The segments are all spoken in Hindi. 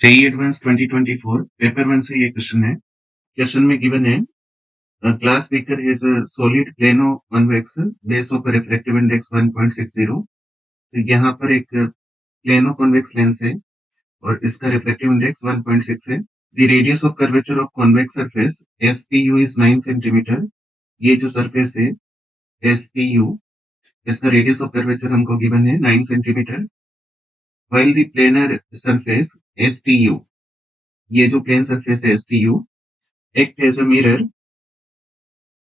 जेईई एडवांस 2024 पेपर 1 से ये क्वेश्चन है। क्वेश्चन में गिवन है glass beaker has a solid plano convex base of refractive index 1.60। तो यहाँ पर एक प्लेनो कन्वेक्स लेंस है और इसका रिफ्रैक्टिव इंडेक्स 1.6 है। The radius of curvature of convex surface SPU is 9 centimetre. ये जो सरफेस है एसपीयू, इसका रेडियस ऑफ कर्वेचर हमको गिवन है 9 centimetre. While the planar surface STU, ये जो प्लेन सरफेस है STU act as a mirror.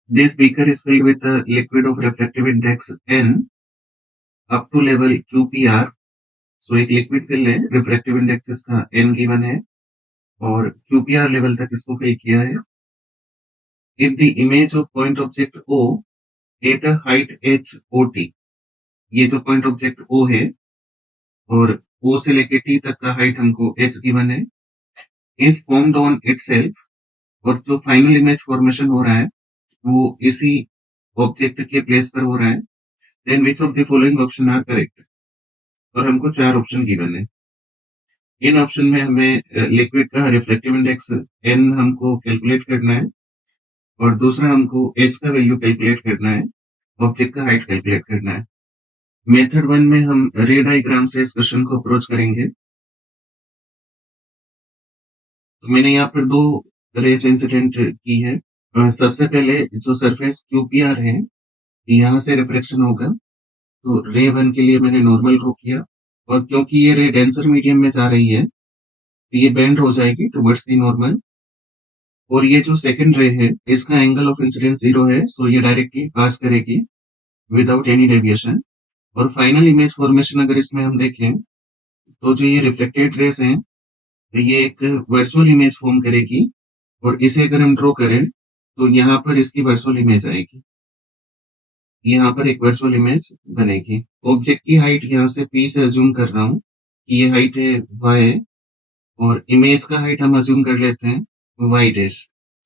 This beaker is filled with a liquid of refractive index n up to level QPR. So एक लिक्विड फिल है, रिफ्रैक्टिव इंडेक्स इसका n गिवन है और QPR लेवल तक इसको फिल किया है। If the image of point object O at a height h OT, ये जो पॉइंट ऑब्जेक्ट O है और O से लेके T तक का हाइट हमको h गिवन है, is formed on itself, और जो फाइनल इमेज फॉर्मेशन हो रहा है वो इसी ऑब्जेक्ट के प्लेस पर हो रहा है। Then which of the following option are correct, और हमको 4 ऑप्शन गिवन है। इन ऑप्शन में हमें लिक्विड का रिफ्लेक्टिव इंडेक्स n हमको कैलकुलेट करना है और दूसरा हमको h का वैल्यू कैलकुलेट करना है, ऑब्जेक्ट का हाइट कैलकुलेट करना है। मेथड 1 में हम रे डायग्राम से इस क्वेश्चन को अप्रोच करेंगे। तो मैंने यहाँ पर 2 रेस इंसिडेंट की है। सबसे पहले जो सरफेस QPR है यहाँ से रिफ्लेक्शन होगा, तो रे 1 के लिए मैंने नॉर्मल ड्रॉ किया और क्योंकि ये रे डेंसर मीडियम में जा रही है तो ये बेंड हो जाएगी टुवर्ड्स द नॉर्मल। और ये जो सेकंड रे है इसका एंगल ऑफ इंसिडेंस 0 है, सो ये डायरेक्टली पास करेगी विदाउट एनी डेविएशन। और फाइनल इमेज फॉर्मेशन अगर इसमें हम देखें तो जो ये रिफ्लेक्टेड रेस हैं ये एक वर्चुअल इमेज फॉर्म करेगी और इसे अगर हम ड्रॉ करें तो यहाँ पर इसकी वर्चुअल इमेज आएगी, यहाँ पर एक वर्चुअल इमेज बनेगी। ऑब्जेक्ट की हाइट यहाँ से P से अज्यूम कर रहा हूँ कि ये हाइट है y और इमेज का हाइट हम अज्यूम कर लेते हैं y डैश।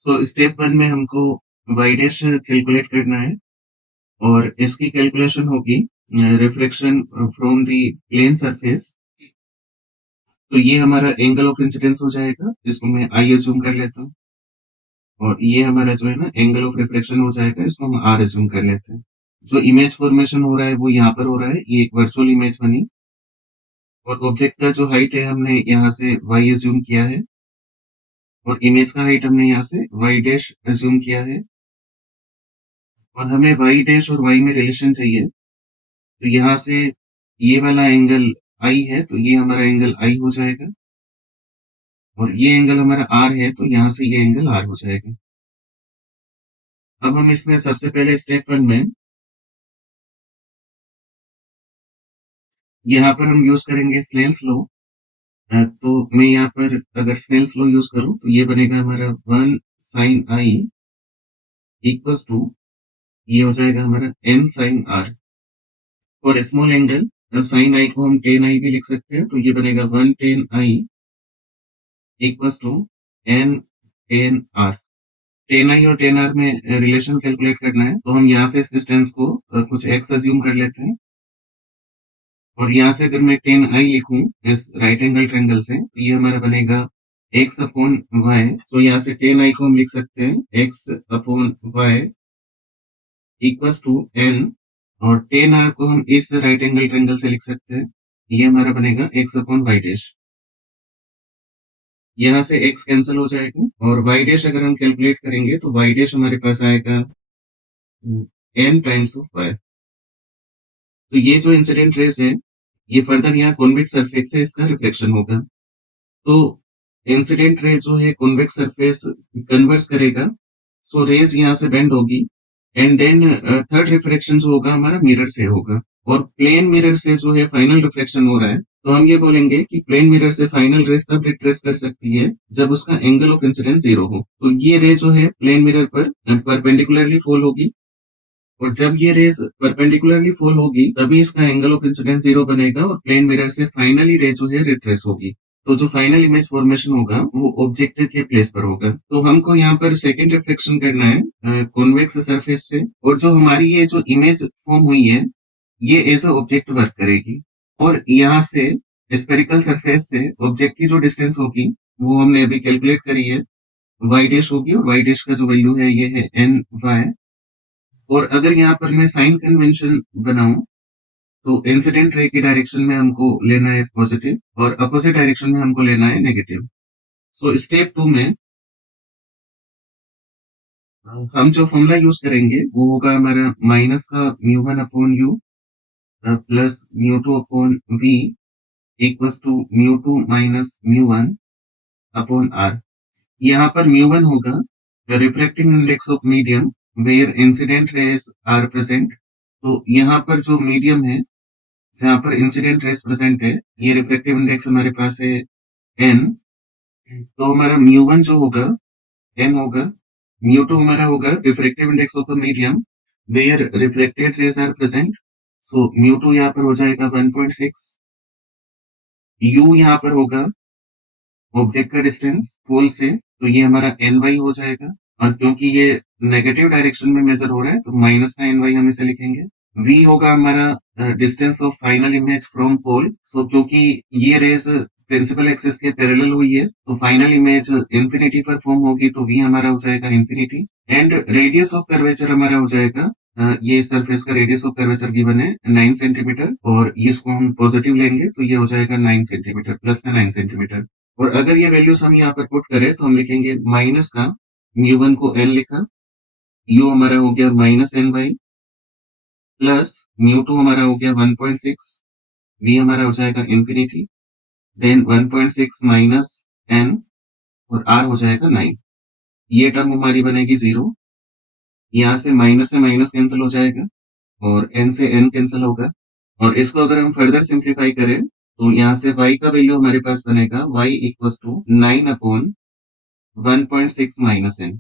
सो स्टेप 1 में हमको y डैश कैलकुलेट करना है और इसकी कैलकुलेशन होगी reflection from the plane surface. तो ये हमारा एंगल ऑफ इंसिडेंस हो जाएगा, इसको मैं I अज्यूम कर लेता हूँ, और ये हमारा जो है ना एंगल ऑफ रिफ्लेक्शन हो जाएगा, इसको हम R अज्यूम कर लेते हैं। जो इमेज फॉर्मेशन हो रहा है वो यहाँ पर हो रहा है, ये एक वर्चुअल इमेज बनी और ऑब्जेक्ट का जो हाइट है हमने यहाँ से y अज्यूम किया है और इमेज का हाइट हमने यहाँ से y डैश अज्यूम किया है और हमें y डैश और y में रिलेशन चाहिए। तो यहाँ से ये वाला एंगल I है तो ये हमारा एंगल I हो जाएगा और ये एंगल हमारा R है तो यहाँ से ये एंगल R हो जाएगा। अब हम इसमें सबसे पहले स्टेप 1 में यहाँ पर हम यूज करेंगे स्नेल्स लॉ। तो मैं यहाँ पर अगर स्नेल्स लॉ यूज करूँ तो ये बनेगा हमारा 1 sin I इक्वल्स टू, ये हो जाएगा हमारा n sin R। और स्मॉल एंगल sin I को हम tan I भी लिख सकते हैं, तो ये बनेगा 1 tan I equals to n tan R। tan I और tan R में रिलेशन कैलकुलेट करना है तो हम यहाँ से इस डिस्टेंस को कुछ x अज्यूम कर लेते हैं और यहाँ से अगर मैं tan I लिखूं इस राइट एंगल ट्रायंगल से तो ये हमारा बनेगा x अपॉन y। तो यहाँ से tan I को हम लिख सकते हैं x upon y equals to n, और tan R को हम इस राइट एंगल ट्रायंगल से लिख सकते हैं, ये हमारा बनेगा x अपॉन y डैश। यहाँ से x कैंसिल हो जाएगा और y डैश अगर हम कैलकुलेट करेंगे तो y डैश हमारे पास आएगा n टाइम्स ऑफ y। तो ये जो इंसिडेंट रेस है ये फर्दर यहाँ कॉन्वेक्स सरफेस से इसका रिफ्लेक्शन होगा। तो इंसिडेंट रे जो है कॉन्वेक्स सरफेस कन्वर्स करेगा, सो रेज यहाँ से बेंड होगी एंड देन थर्ड रिफ्लेक्शन जो होगा हमारा मिरर से होगा और प्लेन मिरर से जो है फाइनल रिफ्लेक्शन हो रहा है। तो हम ये बोलेंगे कि प्लेन मिरर से फाइनल रेस तब रिट्रेस कर सकती है जब उसका एंगल ऑफ इंसिडेंस 0 हो। तो ये रे जो है प्लेन मिरर पर परपेंडिकुलरली फॉल होगी और जब ये रेज परपेंडिकुलरली फॉल होगी तभी इसका एंगल ऑफ इंसिडेंस 0 बनेगा और प्लेन मिरर से फाइनली रे जो है रिट्रेस होगी। तो जो फाइनल इमेज फॉर्मेशन होगा वो ऑब्जेक्ट के प्लेस पर होगा। तो हमको यहाँ पर सेकंड रिफ्लेक्शन करना है कॉन्वेक्स सरफेस से, और जो हमारी ये जो इमेज फॉर्म हुई है ये एज अ ऑब्जेक्ट वर्क करेगी और यहाँ से स्पेरिकल सरफेस से ऑब्जेक्ट की जो डिस्टेंस होगी वो हमने अभी कैलकुलेट करी है, वाई डैश होगी और वाई डैश का जो वैल्यू है ये है एन वाई। और अगर यहाँ पर मैं साइन कन्वेंशन बनाऊं तो इंसिडेंट रे की डायरेक्शन में हमको लेना है पॉजिटिव और अपोजिट डायरेक्शन में हमको लेना है नेगेटिव। सो स्टेप 2 में हम जो फॉर्मूला यूज करेंगे वो होगा हमारा माइनस का mu one upon U plus mu two upon V equals to mu two minus mu one upon R. यहाँ पर म्यू वन होगा the refracting index of medium where incident rays are present. तो यहाँ पर जो मीडियम है जहाँ पर इंसिडेंट रेज प्रेजेंट है, ये रिफ्रैक्टिव इंडेक्स हमारे पास है एन। तो हमारा म्यू वन जो होगा एन होगा, म्यू टू हमारा होगा refractive index of the medium where reflected rays are present. So mu two यहाँ पर हो जाएगा 1.6, यू यहाँ पर होगा ऑब्जेक्ट का डिस्टेंस पोल से, तो ये हमारा एन वाई हो जाएगा। और क्योंकि ये नेगेटिव डायरेक्शन में मेजर हो रहा है तो माइनस का एन वाई हम इसे लिखेंगे। वी होगा हमारा distance of final image from pole. So क्योंकि ये रेज प्रिंसिपल एक्सिस के पैरेलल हुई है तो फाइनल इमेज इंफिनिटी पर फॉर्म होगी, तो वी हमारा हो जाएगा infinity. And radius of curvature हमारा हो जाएगा ये सरफेस का रेडियस ऑफ कर्वेचर गिवन है 9 सेंटीमीटर, और इसको हम पॉजिटिव लेंगे तो ये हो जाएगा 9 सेंटीमीटर प्लस का 9 सेंटीमीटर। और अगर ये वैल्यूज हम यहाँ पर पुट करें तो हम लिखेंगे माइनस का म्यू वन को एल लिखा, यू हमारा हो गया minus N Y plus mu two हमारा हो गया 1.6, वी हमारा हो जाएगा इंफिनिटी, देन 1.6 माइनस एन और आर हो जाएगा 9। ये टर्म हमारी बनेगी 0, यहाँ से माइनस कैंसिल हो जाएगा और एन से एन कैंसिल होगा। और इसको अगर हम फर्दर सिंप्लीफाई करें तो यहाँ से y का वैल्यू हमारे पास बनेगा y equals to 9 upon 1.6 minus N.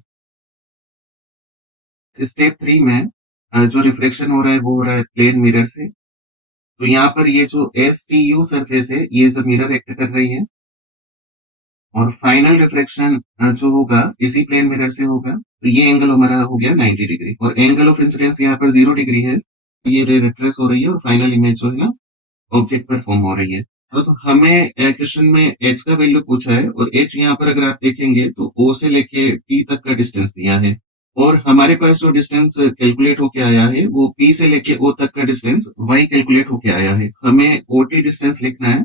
Step 3 में जो रिफ्लेक्शन हो रहा है वो हो रहा है प्लेन मिरर से। तो यहाँ पर ये जो एस टी यू सरफेस है ये सब मिरर एक्ट कर रही है और फाइनल रिफ्लेक्शन जो होगा इसी प्लेन मिरर से होगा। तो ये एंगल हमारा हो गया 90 डिग्री और एंगल ऑफ इंसिडेंस यहाँ पर 0 डिग्री है। ये रे रिट्रेस हो रही है और फाइनल इमेज जो है ना ऑब्जेक्ट पर फॉर्म हो रही है। तो हमें क्वेश्चन में एच का वैल्यू पूछा है और एच यहाँ पर अगर आप देखेंगे तो ओ से लेके पी तक का डिस्टेंस दिया है और हमारे पास जो डिस्टेंस कैलकुलेट होके आया है वो पी से लेके ओ तक का डिस्टेंस वाई कैलकुलेट होके आया है। हमें ओटी डिस्टेंस लिखना है।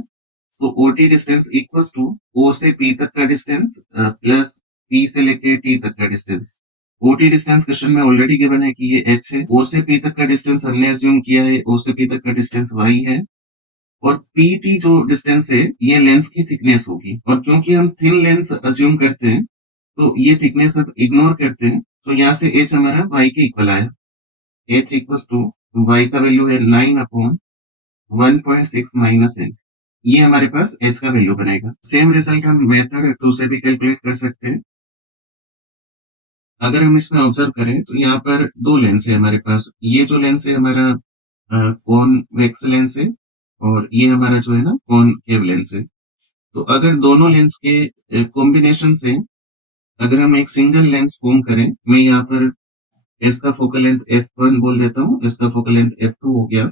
So OT distance equals to O से पी तक का डिस्टेंस प्लस पी से लेके टी तक का डिस्टेंस। ओटी डिस्टेंस क्वेश्चन में ऑलरेडी गिवन है कि ये एच है। ओ से पी तक का डिस्टेंस हमने अज्यूम किया है ओ से पी तक का डिस्टेंस वाई है और पीटी जो डिस्टेंस है ये लेंस की थिकनेस होगी। और क्योंकि हम थिन लेंस अज्यूम करते हैं तो ये थिकनेस अब इग्नोर करते हैं, तो यहाँ से एच हमारा वाई के इक्वल आया। एच इक्वल्स टू वाई का वैल्यू है 9 अपॉन 1.6 माइनस एन। ये हमारे पास एच का वैल्यू बनेगा। सेम रिजल्ट हम मेथड 2 से भी कैलकुलेट कर सकते हैं। अगर हम इसमें ऑब्जर्व करें तो यहाँ पर दो लेंस है हमारे पास। ये जो लेंस है हमारा कॉन्वेक्स लेंस है और ये हमारा जो है ना कॉनकेव लेंस है। तो अगर दोनों लेंस के कॉम्बिनेशन से अगर हम एक सिंगल लेंस फॉर्म करें, मैं यहाँ पर इसका फोकल लेंथ f1 बोल देता हूँ, इसका फोकल लेंथ f2 हो गया।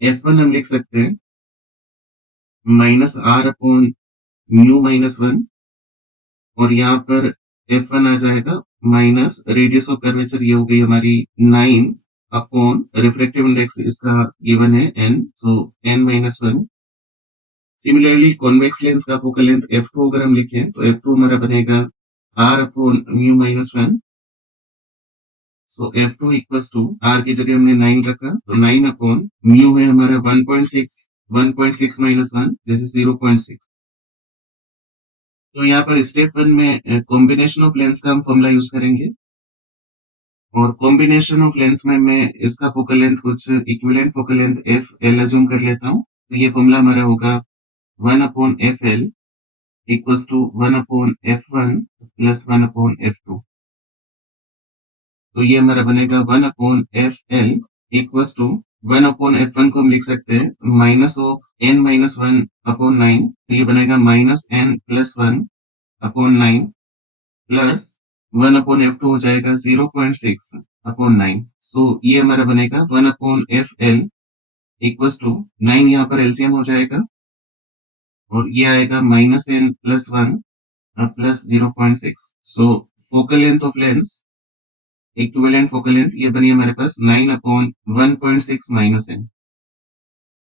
f1 हम लिख सकते हैं minus R upon mu minus one और यहाँ पर f1 आ जाएगा माइनस रेडियस ऑफ कर्वेचर ये हो गई हमारी 9 अपॉन रिफ्रेक्टिव इंडेक्स इसका गिवन है n, so n minus one. Similarly convex lens का फोकल लेंथ f2 अगर हम लिखें तो f2 हमारा बनेगा r upon mu minus one. So f2 equals to r की जगह हमने 9 रखा तो 9 अपॉन म्यू है हमारा 1.6, 1.6 माइनस वन जैसे 0.6। तो यहाँ पर स्टेप 1 में कॉम्बिनेशन ऑफ लेंस का हम फॉर्मूला यूज करेंगे और कॉम्बिनेशन ऑफ लेंस में मैं इसका फोकल लेंथ कुछ equivalent focal length F L assume कर लेता हूँ। तो ये फॉर्मूला हमारा होगा 1 upon F L equals to 1 upon F one plus 1 upon F two. तो ये हमारा बनेगा 1 upon F L equals to 1 upon F one को हम लिख सकते हैं minus of N minus one upon 9। तो ये बनेगा minus N plus one upon 9 plus 1 upon F to हो जाएगा 0.6 अपॉन 9। सो ये हमारा बनेगा 1 upon F L equals to 9, यहाँ पर एलसीएम हो जाएगा और ये आएगा -n+1 plus 0.6। So focal length of lens, equivalent focal length, ये बनी हमारे पास 9/1.6 -n।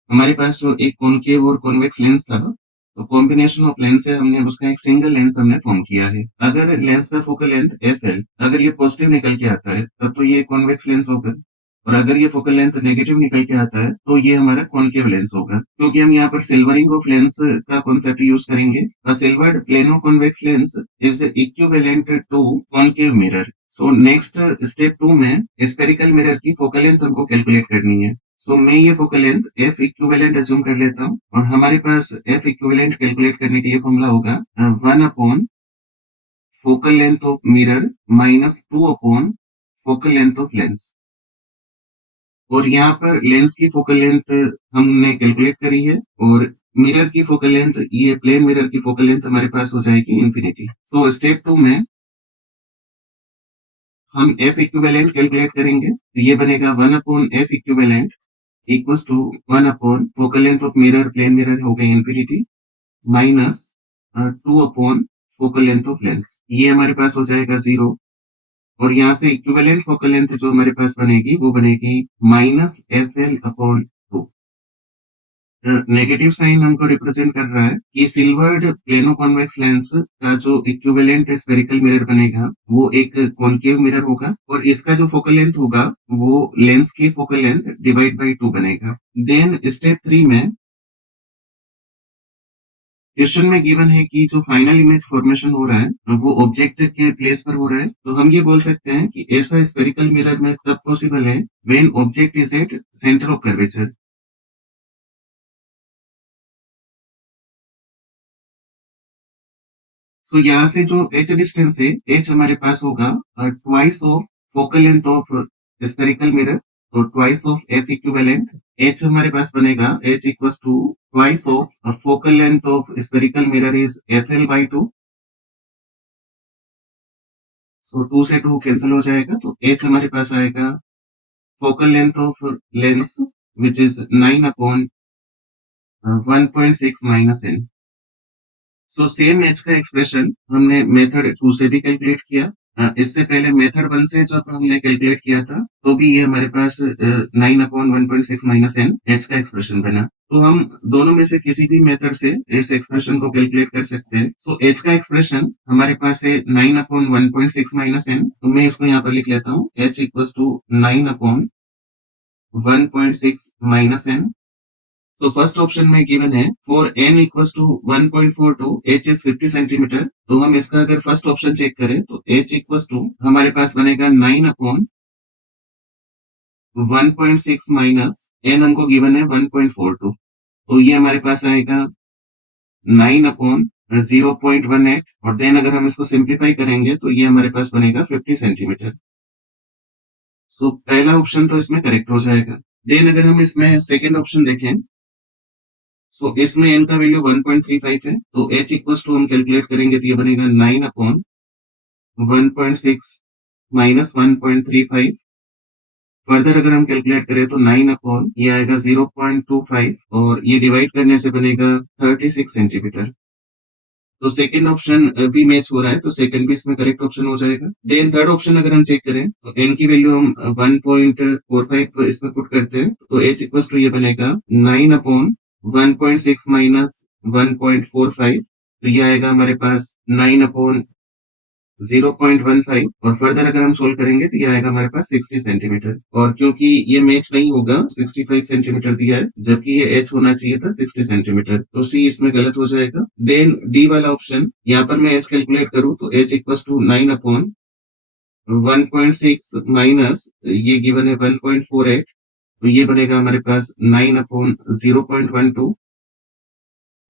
हमारे पास जो एक कॉनकेव और कॉन्वेक्स लेंस था, तो कॉम्बिनेशन ऑफ लेंस से हमने उसका एक सिंगल लेंस हमने फॉर्म किया है। अगर लेंस का फोकल लेंथ एफ है, अगर ये पॉजिटिव निकल के आता है तब तो ये कॉन्वेक्स लेंस होगा, और अगर ये फोकल लेंथ नेगेटिव निकल के आता है तो ये हमारा कॉनकेव लेंस होगा, क्योंकि हम यहाँ पर सिल्वरिंग ऑफ लेंस का कॉन्सेप्ट यूज करेंगे। A silvered plano convex lens is equivalent to concave mirror. So next step 2 में स्फेरिकल मिरर की फोकल लेंथ हमको कैलकुलेट करनी है। सो मैं ये focal length F equivalent assume कर लेता हूँ, और हमारे पास एफ इक्विवेलेंट कैलकुलेट करने के लिए फॉर्मूला होगा 1 focal length of mirror -2 focal length of lens. और यहाँ पर लेंस की फोकल लेंथ हमने कैलकुलेट करी है, और मिरर की फोकल लेंथ, ये प्लेन मिरर की फोकल लेंथ हमारे पास हो जाएगी इंफिनिटी। सो स्टेप 2 में हम एफ इक्विवेलेंट कैलकुलेट करेंगे, तो ये बनेगा 1/f equivalent equals to 1 focal length of mirror, plane mirror हो गई infinity, minus 2 focal length of lens, ये हमारे पास हो जाएगा 0। और यहाँ से इक्विवेलेंट फोकल लेंथ जो हमारे पास बनेगी वो बनेगी -FL/2। नेगेटिव साइन हमको रिप्रेजेंट कर रहा है कि सिल्वर्ड प्लेनो कॉन्वेक्स लेंस का जो इक्विवेलेंट स्फेरिकल मिरर बनेगा वो एक कॉनकेव मिरर होगा, और इसका जो फोकल लेंथ होगा वो लेंस की फोकल लेंथ डिवाइड बाई 2 बनेगा। देन स्टेप 3 में क्वेश्चन में गिवन है कि जो फाइनल इमेज फॉर्मेशन हो रहा है वो ऑब्जेक्ट के प्लेस पर हो रहा है, तो हम ये बोल सकते हैं कि ऐसा स्फेरिकल मिरर में तब पॉसिबल है when object is at centre of curvature. तो यहाँ से जो h डिस्टेंस है, h हमारे पास होगा twice of focal length of spherical mirror, तो twice of f equivalent, h हमारे पास बनेगा h equals to twice of focal length of spherical mirror is FL/2। So 2 से 2 कैंसिल हो जाएगा, तो h हमारे पास आएगा focal length of lens which is 9/1.6 -n। So same H का एक्सप्रेशन हमने मेथड 2 से भी कैलकुलेट किया। इससे पहले मेथड 1 से जब हमने कैलकुलेट किया था तो भी ये हमारे पास 9/1.6 - n एच का एक्सप्रेशन बना। तो हम दोनों में से किसी भी मेथड से इस एक्सप्रेशन को कैलकुलेट कर सकते हैं। सो एच का एक्सप्रेशन हमारे पास है 9/1.6 -n, तो मैं इसको यहाँ पर लिख लेता हूँ, एच इक्वल्स टू 9/1.6 -n। तो फर्स्ट ऑप्शन में गिवन है for n equals to 1.42 h is 50 centimetre. तो हम इसका अगर फर्स्ट ऑप्शन चेक करें तो h इक्वल्स टू हमारे पास बनेगा 9/1.6 माइनस n हमको गिवन है 1.42, तो ये हमारे पास आएगा 9/0.18, और देन अगर हम इसको सिंप्लीफाई करेंगे तो ये हमारे पास बनेगा 50 सेंटीमीटर। सो पहला ऑप्शन तो इसमें करेक्ट हो जाएगा। देन अगर हम इसमें सेकेंड ऑप्शन देखें, सो इसमें n का वैल्यू 1.35 है, तो h इक्वल्स टू हम कैलकुलेट करेंगे तो ये बनेगा 9/1.6 माइनस 1.35। फर्दर अगर हम कैलकुलेट करें तो 9 ये आएगा 0.25, और ये डिवाइड करने से बनेगा 36 सेंटीमीटर। तो सेकंड ऑप्शन भी मैच हो रहा है, तो सेकंड भी इसमें करेक्ट ऑप्शन हो जाएगा। देन थर्ड ऑप्शन अगर हम चेक करें तो n की वैल्यू हम 1.45 इसमें पुट करते हैं, तो h इक्वल्स टू ये बनेगा 9/1.6 माइनस 1.45, तो ये आएगा हमारे पास 9/0.15, और फर्दर अगर हम सोल्व करेंगे तो ये आएगा हमारे पास 60 सेंटीमीटर। और क्योंकि ये मैच नहीं होगा, 65 सेंटीमीटर दिया है जबकि ये h होना चाहिए था 60 सेंटीमीटर, तो सी इसमें गलत हो जाएगा। देन डी वाला ऑप्शन, यहाँ पर मैं h कैलकुलेट करूँ तो h इक्वल्स टू 9/1.6 माइनस ये गिवन है 1.48, तो ये बनेगा हमारे पास 9/0.12,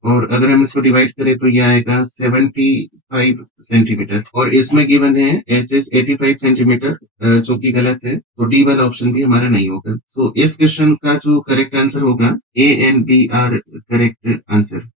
और अगर हम इसको डिवाइड करें तो ये आएगा 75 सेंटीमीटर, और इसमें गिवन है एच एस 85 सेंटीमीटर, जो कि गलत है, तो डी वाला ऑप्शन भी हमारा नहीं होगा। सो इस क्वेश्चन का जो करेक्ट आंसर होगा, A and B are correct answer.